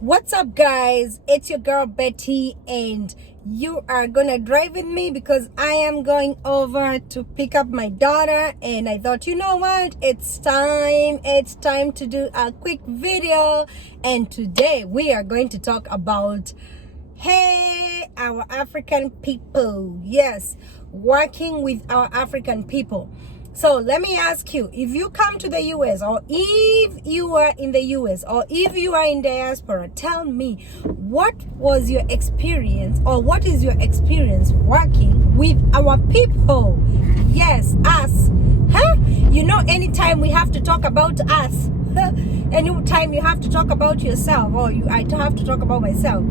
What's up, guys? It's your girl Betty, and you are gonna drive with me because I am going over to pick up my daughter. And I thought, you know what, it's time to do a quick video. And today we are going to talk about, hey, our African people. Yes, working with our African people. So let me ask you, if you come to the US, or if you are in the US, or if you are in diaspora, tell me, what was your experience, or what is your experience working with our people? Yes, us. Huh? You know, anytime we have to talk about us, anytime you have to talk about yourself, or I have to talk about myself,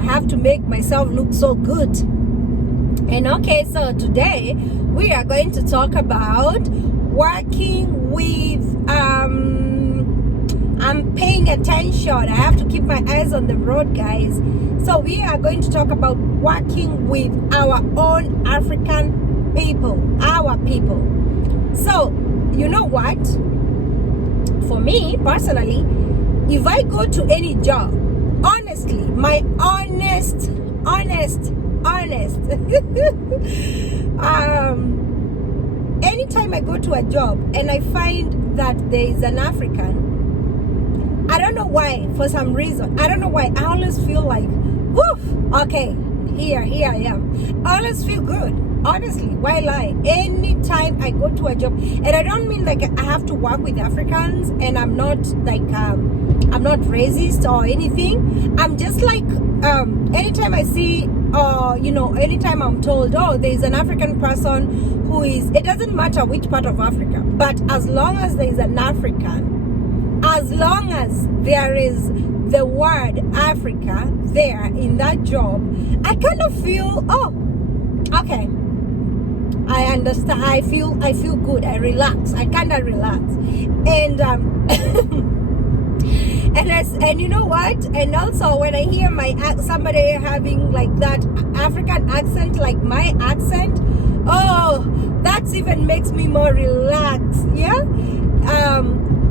I have to make myself look so good. And okay, so today we are going to talk about working with I'm paying attention. I have to keep my eyes on the road, guys. So we are going to talk about working with our own African people, our people. So you know what, for me personally, if I go to any job, honestly, my honest anytime I go to a job and I find that there is an African, I don't know why, for some reason, I don't know why, I always feel like, woof, okay, here I am. I always feel good, honestly. Why lie? Anytime I go to a job, and I don't mean like I have to work with Africans, and I'm not like I'm not racist or anything. I'm just like anytime I see, anytime I'm told, oh, there's an African person who is, it doesn't matter which part of Africa, but as long as there is an African, as long as there is the word Africa there in that job, I kind of feel, oh, okay, I understand. I feel good. I relax. I kind of relax, and and you know what? And also when I hear somebody having like that African accent, like my accent, oh, that even makes me more relaxed. Yeah.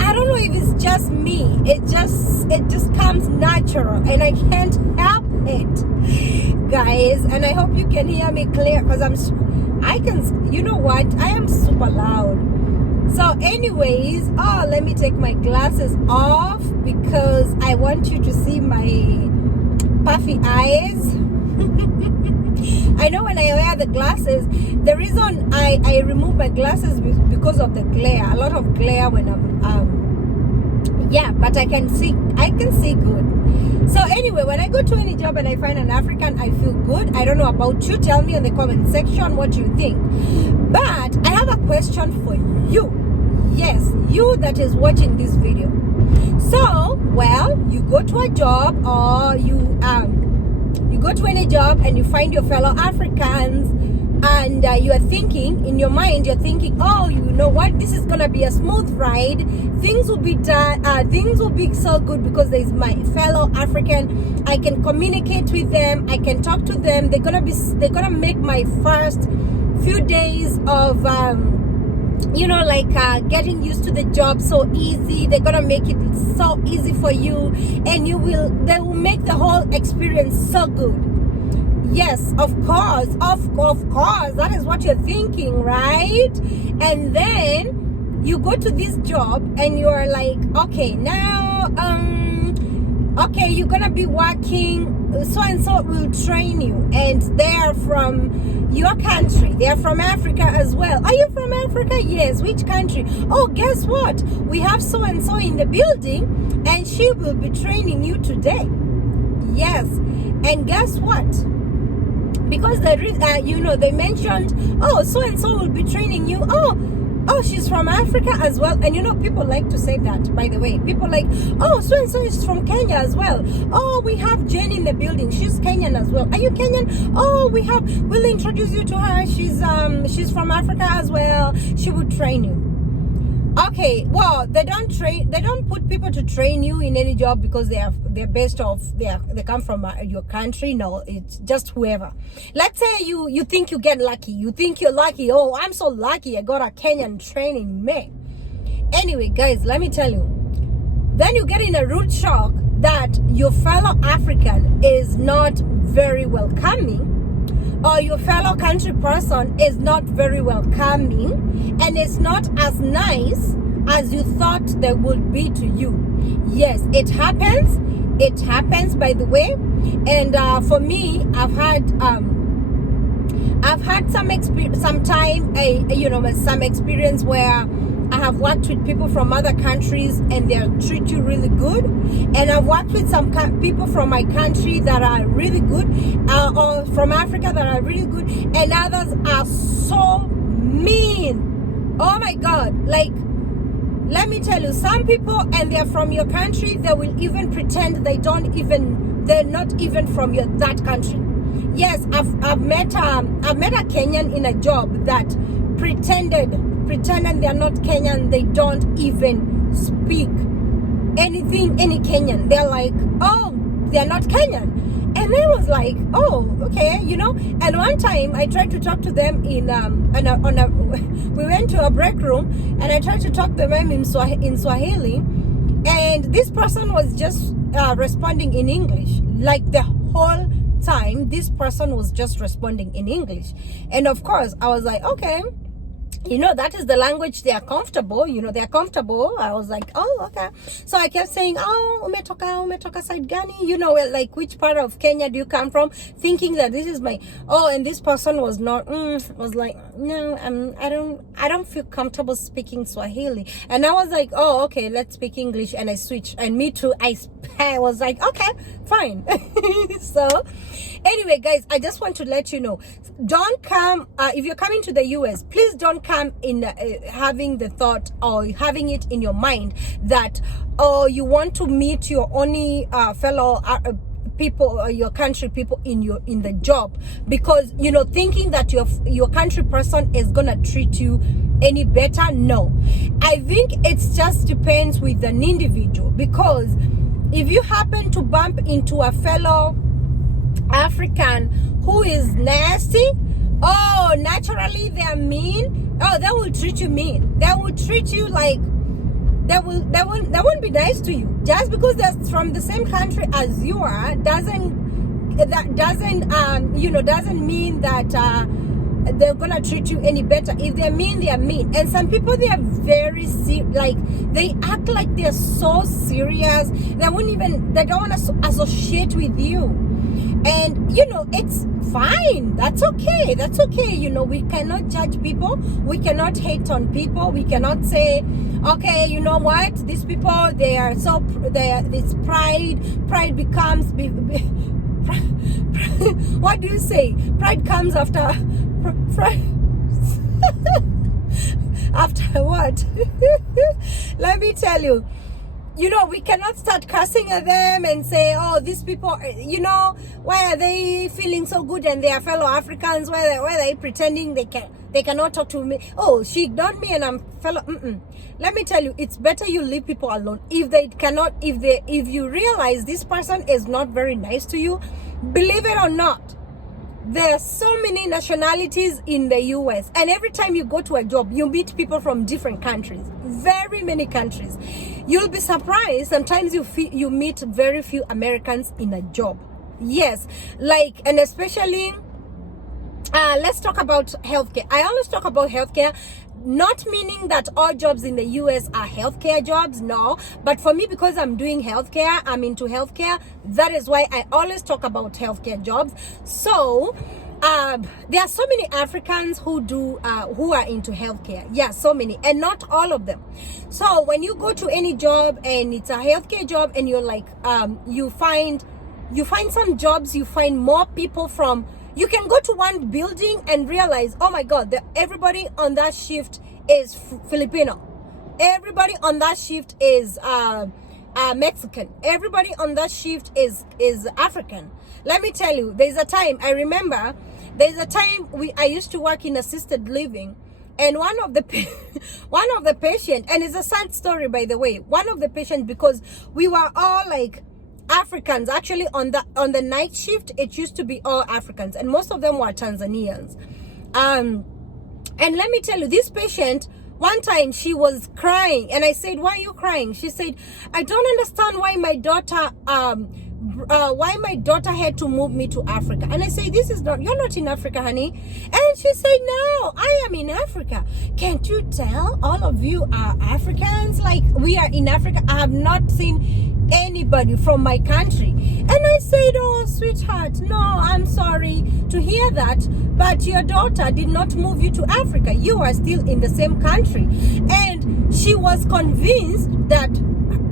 I don't know if it's just me. It just comes natural, and I can't help it, guys. And I hope you can hear me clear, because you know what? I am super loud. So anyways, oh, let me take my glasses off because I want you to see my puffy eyes. I know when I wear the glasses, the reason I remove my glasses is because of the glare. A lot of glare when but I can see good. So anyway, when I go to any job and I find an African, I feel good. I don't know about you. Tell me in the comment section what you think. But I have a question for you. Yes, you that is watching this video. So, well, you go to a job, or you go to any job and you find your fellow Africans, and you are thinking, in your mind, you're thinking, oh, you know what, this is gonna be a smooth ride. Things will be done. Things will be so good because there's my fellow African. I can communicate with them. I can talk to them. They're gonna make my first few days of getting used to the job so easy. They're gonna make it so easy for you, and they will make the whole experience so good. Yes, of course, that is what you're thinking, right? And then you go to this job and you're like, okay, now okay, you're gonna be working, so and so will train you, and they're from your country, they're from Africa as well. Are you from Africa? Yes. Which country? Oh, guess what, we have so and so in the building, and she will be training you today. Yes. And guess what, because they mentioned, oh, so and so will be training you, oh, she's from Africa as well. And people like to say that, by the way. People like, oh, so and so is from Kenya as well. Oh, we have Jen in the building, she's Kenyan as well. Are you Kenyan? Oh, we'll introduce you to her, she's from Africa as well, she will train you. Okay, well, they don't put people to train you in any job because they're based off, they come from your country. No, it's just whoever. Let's say you think you get lucky, you think you're lucky. Oh, I'm so lucky, I got a Kenyan training me. Anyway, guys, let me tell you, then you get in a rude shock that your fellow African is not very welcoming, or your fellow country person is not very welcoming, and it's not as nice as you thought they would be to you. Yes, it happens. It happens, by the way. And for me, I've had some experience, some experience where I have worked with people from other countries and they'll treat you really good. And I've worked with some people from my country that are really good, or from Africa that are really good, and others are so mean. Oh my God. Like, let me tell you, some people, and they're from your country, they will even pretend they're not even from that country. Yes, I've met a Kenyan in a job that pretended they're not Kenyan. They don't even speak anything, any Kenyan. They're like, oh, they're not Kenyan. And I was like, oh, okay, And one time I tried to talk to them we went to a break room, and I tried to talk to them in Swahili, and this person was just responding in English. Like the whole time, this person was just responding in English. And of course, I was like, okay, that is the language they are comfortable. They're comfortable. I was like, oh, okay. So I kept saying, oh, umetoka side gani? Like, which part of Kenya do you come from? Thinking that this is and this person was not, was like, no, I don't feel comfortable speaking Swahili. And I was like, oh, okay, let's speak English. And I switched. And me too, I was like, okay, fine. So anyway, guys, I just want to let you know, don't come, if you're coming to the US, please don't come in having the thought or having it in your mind that, oh, you want to meet your only fellow people or your country people in the job, because thinking that your country person is gonna treat you any better. No, I think it's just depends with an individual, because if you happen to bump into a fellow African who is nasty, oh, naturally they're mean, oh, they will treat you mean. They will treat you like they won't be nice to you. Just because they're from the same country as you are doesn't mean that they're gonna treat you any better. If they're mean, they are mean. And some people, they are very they act like they're so serious. They don't want to associate with you. And it's fine. That's okay. We cannot judge people. We cannot hate on people. We cannot say, okay, you know what, these people, this pride becomes what do you say? Pride comes after after what? Let me tell you. We cannot start cussing at them and say, oh, these people, why are they feeling so good and they are fellow Africans? Why are they pretending they cannot talk to me? Oh, she ignored me and I'm fellow. Let me tell you, it's better you leave people alone. If you realize this person is not very nice to you, believe it or not, there are so many nationalities in the US, and every time you go to a job, you meet people from different countries, very many countries. You'll be surprised. Sometimes you meet very few Americans in a job. Yes, and especially, let's talk about healthcare. I always talk about healthcare, not meaning that all jobs in the US are healthcare jobs, no. But for me, because I'm doing healthcare, I'm into healthcare, that is why I always talk about healthcare jobs. So there are so many Africans who are into healthcare. Yeah, so many, and not all of them. So when you go to any job and it's a healthcare job, and you're like, you find some jobs, you find more people from. You can go to one building and realize, oh my God, everybody on that shift is Filipino. Everybody on that shift is Mexican. Everybody on that shift is African. Let me tell you, I used to work in assisted living, and one of the patient, and it's a sad story, by the way, one of the patients, because we were all like Africans. Actually, on the night shift, it used to be all Africans, and most of them were Tanzanians. And let me tell you, this patient, one time she was crying, and I said, why are you crying? She said, I don't understand why my daughter why my daughter had to move me to Africa. And I say, this is not, you're not in Africa, honey. And she said, no, I am in Africa. Can't you tell all of you are Africans? Like, we are in Africa. I have not seen anybody from my country. And I said, oh, sweetheart, no, I'm sorry to hear that, but your daughter did not move you to Africa. You are still in the same country. And she was convinced that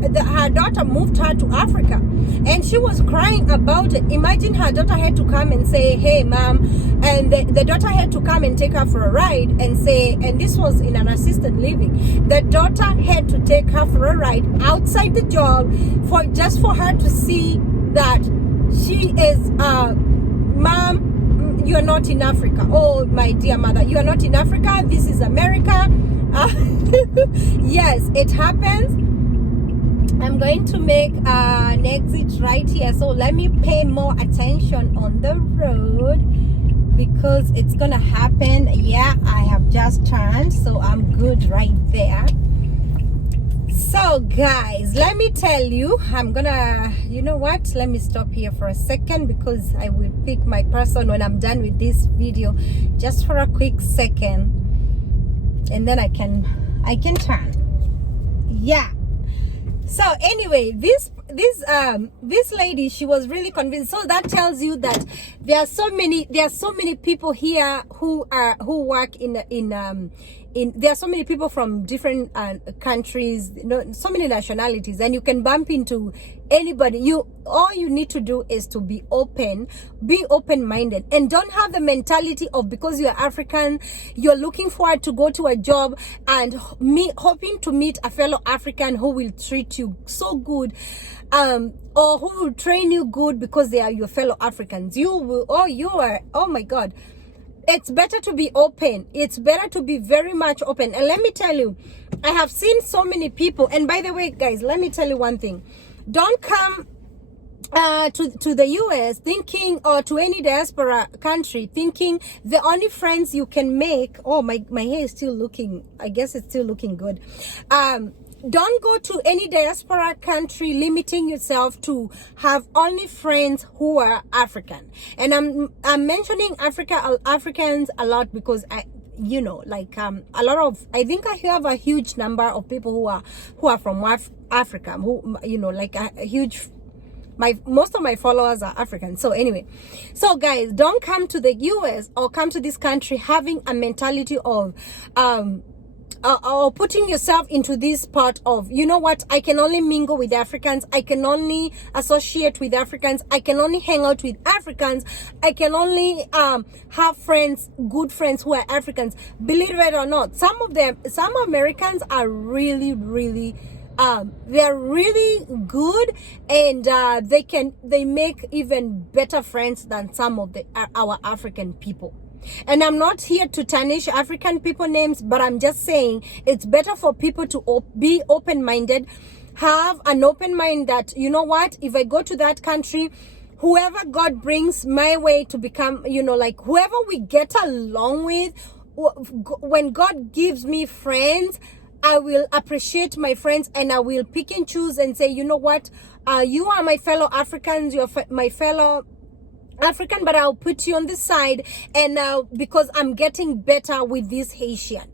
her daughter moved her to Africa, and she was crying about it. Imagine her daughter had to come and say, hey mom, and the daughter had to come and take her for a ride and say, and this was in an assisted living, the daughter had to take her for a ride outside the job for just for her to see that she is mom, you're not in Africa. Oh my dear mother, you are not in Africa, this is America. Yes, it happens. I'm going to make an exit right here, so let me pay more attention on the road because it's gonna happen. Yeah, I have just turned, so I'm good right there. So guys, let me tell you, I'm gonna, you know what, let me stop here for a second because I will pick my person when I'm done with this video, just for a quick second, and then I can turn. Yeah. So anyway, this lady, she was really convinced. So that tells you that there are so many people here who work there are so many people from different countries, you know, so many nationalities, and you can bump into anybody. All you need to do is to be open-minded, and don't have the mentality of, because you're African, you're looking forward to go to a job and hoping to meet a fellow African who will treat you so good, or who will train you good because they are your fellow Africans. Oh my God. It's better to be open. It's better to be very much open. And let me tell you, I have seen so many people. And by the way, guys, let me tell you one thing. Don't come to the US thinking, or to any diaspora country thinking the only friends you can make. Oh, my hair is still looking, I guess it's still looking good. Don't go to any diaspora country limiting yourself to have only friends who are African. And I'm mentioning Africans a lot because I think I have a huge number of people who are from Africa, who, you know, like a huge, most of my followers are African. So anyway, so guys, don't come to the US or come to this country having a mentality of or putting yourself into this part of, you know what, I can only mingle with Africans, I can only associate with Africans, I can only hang out with Africans, I can only have friends, good friends who are Africans. Believe it or not, some Americans are really they're really good, and they make even better friends than some of our African people. And I'm not here to tarnish African people names, but I'm just saying it's better for people to be open-minded, have an open mind that, you know what, if I go to that country, whoever God brings my way to become, you know, like whoever we get along with, when God gives me friends, I will appreciate my friends, and I will pick and choose and say, you know what, you are my fellow Africans, you're my fellow African, but I'll put you on the side, and because I'm getting better with this Haitian,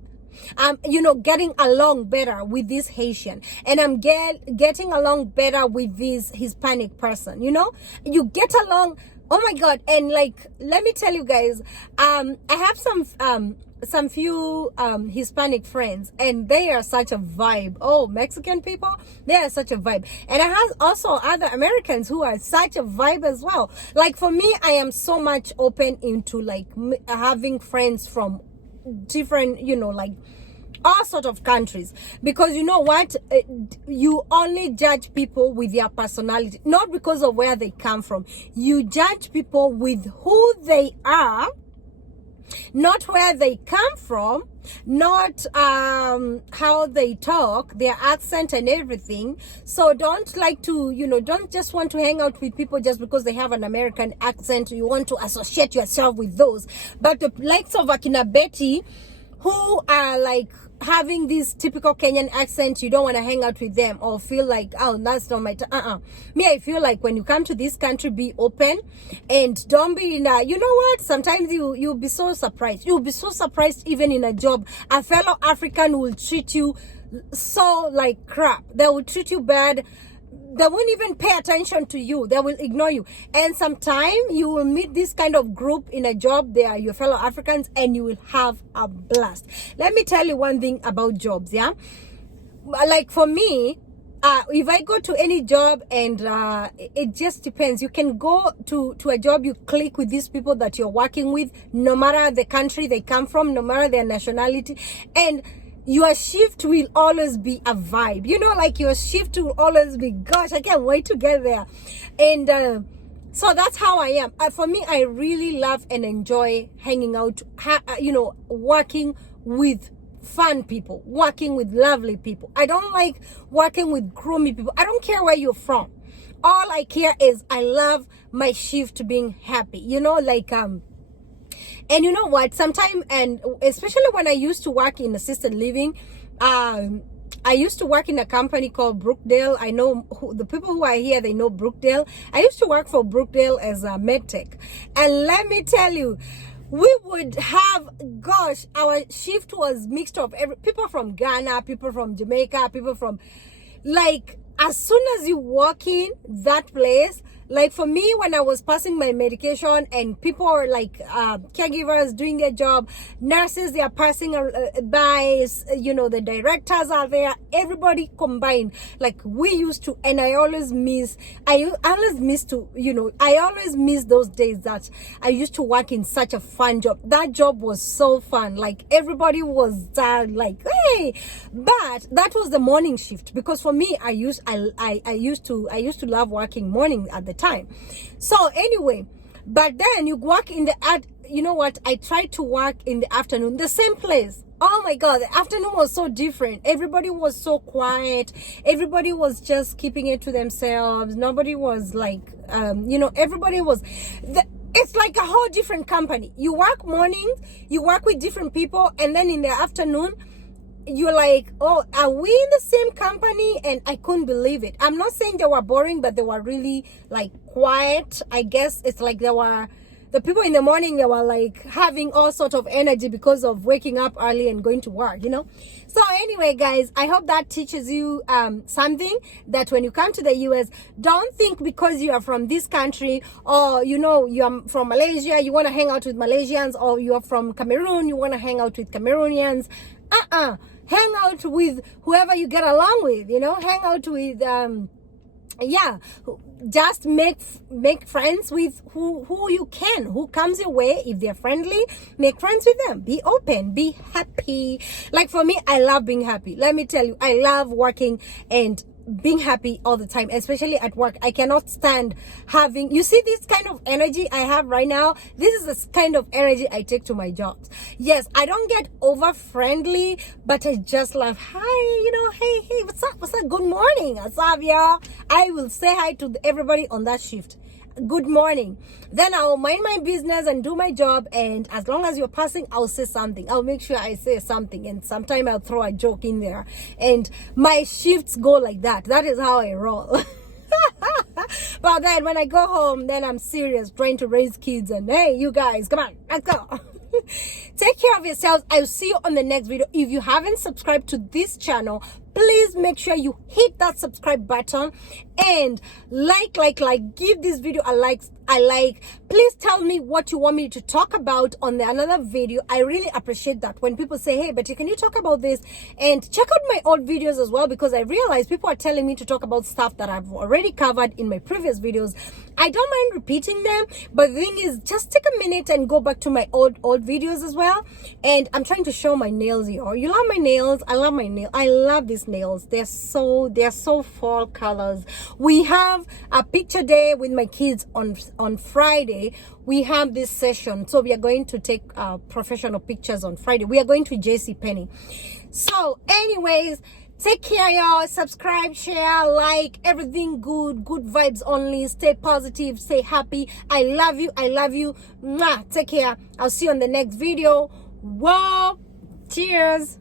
you know, getting along better with this Haitian, and I'm getting along better with this Hispanic person, you know, you get along. Oh my God. And like, let me tell you guys, I have some few Hispanic friends, and they are such a vibe. Oh, Mexican people, they are such a vibe. And I have also other Americans who are such a vibe as well. Like for me, I am so much open into like having friends from different, you know, like all sort of countries, because you know what, you only judge people with their personality, not because of where they come from. You judge people with who they are, not where they come from, not how they talk, their accent and everything. So don't like to, you know, don't just want to hang out with people just because they have an American accent. You want to associate yourself with those. But the likes of Akina Betty, who are like having this typical Kenyan accent, you don't want to hang out with them or feel like, oh, that's not my time. Me, I feel like when you come to this country, be open and don't be in a, you know what? Sometimes you'll be so surprised. You'll be so surprised even in a job. A fellow African will treat you so like crap. They will treat you bad. They won't even pay attention to you. They will ignore you. And sometime you will meet this kind of group in a job. They are your fellow Africans and you will have a blast. Let me tell you one thing about jobs, yeah? Like for me, if I go to any job and it just depends. You can go to a job, you click with these people that you're working with, no matter the country they come from, no matter their nationality. And your shift will always be a vibe, you know, like your shift will always be, gosh, I can't wait to get there. And so that's how I am. For me, I really love and enjoy hanging out, you know, working with fun people, working with lovely people. I don't like working with gloomy people. I don't care where you're from. All I care is I love my shift being happy, you know, like and you know what, sometimes, and especially when I used to work in assisted living, I used to work in a company called Brookdale. I know the people who are here, they know Brookdale. I used to work for Brookdale as a medtech. And let me tell you, we would have, gosh, our shift was mixed of people from Ghana, people from Jamaica, people from, like, as soon as you walk in that place, like for me, when I was passing my medication and people are like caregivers doing their job, nurses, they are passing by, you know, the directors are there, everybody combined. Like we used to, and I always miss to, you know, I always miss those days that I used to work in such a fun job. That job was so fun. Like everybody was like, hey, but that was the morning shift, because for me, I used to love working morning at the time. So anyway, but then you work in the you know what, I tried to work in the afternoon, the same place. Oh my god, the afternoon was so different. Everybody was so quiet, everybody was just keeping it to themselves. Nobody was like you know, everybody was it's like a whole different company. You work mornings, you work with different people, and then in the afternoon you're like, oh, are we in the same company? And I couldn't believe it. I'm not saying they were boring, but they were really like quiet. I guess it's like the people in the morning, they were like having all sort of energy because of waking up early and going to work, you know. So anyway, guys, I hope that teaches you something, that when you come to the US, don't think because you are from this country, or you know, you are from Malaysia, you want to hang out with Malaysians, or you are from Cameroon, you want to hang out with Cameroonians. Hang out with whoever you get along with, you know. Hang out with yeah, just make friends with who you can, who comes your way. If they're friendly, make friends with them. Be open, be happy. Like for me, I love being happy. Let me tell you, I love working and being happy all the time, especially at work. I cannot stand having, you see this kind of energy I have right now, this is the kind of energy I take to my jobs. Yes, I don't get over friendly, but I just love, hi, you know, hey, what's up, good morning, what's up, y'all. I will say hi to everybody on that shift. Good morning. Then I'll mind my business and do my job, and as long as you're passing, I'll say something. I'll make sure I say something, and sometimes I'll throw a joke in there. And my shifts go like that. That is how I roll. But then when I go home, then I'm serious, trying to raise kids, and hey, you guys, come on, let's go. Take care of yourselves. I'll see you on the next video. If you haven't subscribed to this channel, please make sure you hit that subscribe button and give this video a like. Please tell me what you want me to talk about on another video. I really appreciate that when people say, hey, Betty, can you talk about this? And check out my old videos as well, because I realize people are telling me to talk about stuff that I've already covered in my previous videos. I don't mind repeating them, but the thing is, just take a minute and go back to my old videos as well. And I'm trying to show my nails here. You love my nails? I love my nails. I love these nails. They're so fall colors. We have a picture day with my kids on Friday. We have this session, so we are going to take professional pictures on Friday. We are going to JCPenney. So anyways, take care, y'all. Subscribe, share, like, everything good vibes only. Stay positive, stay happy. I love you. Mwah. Take care. I'll see you on the next video. Whoa, cheers.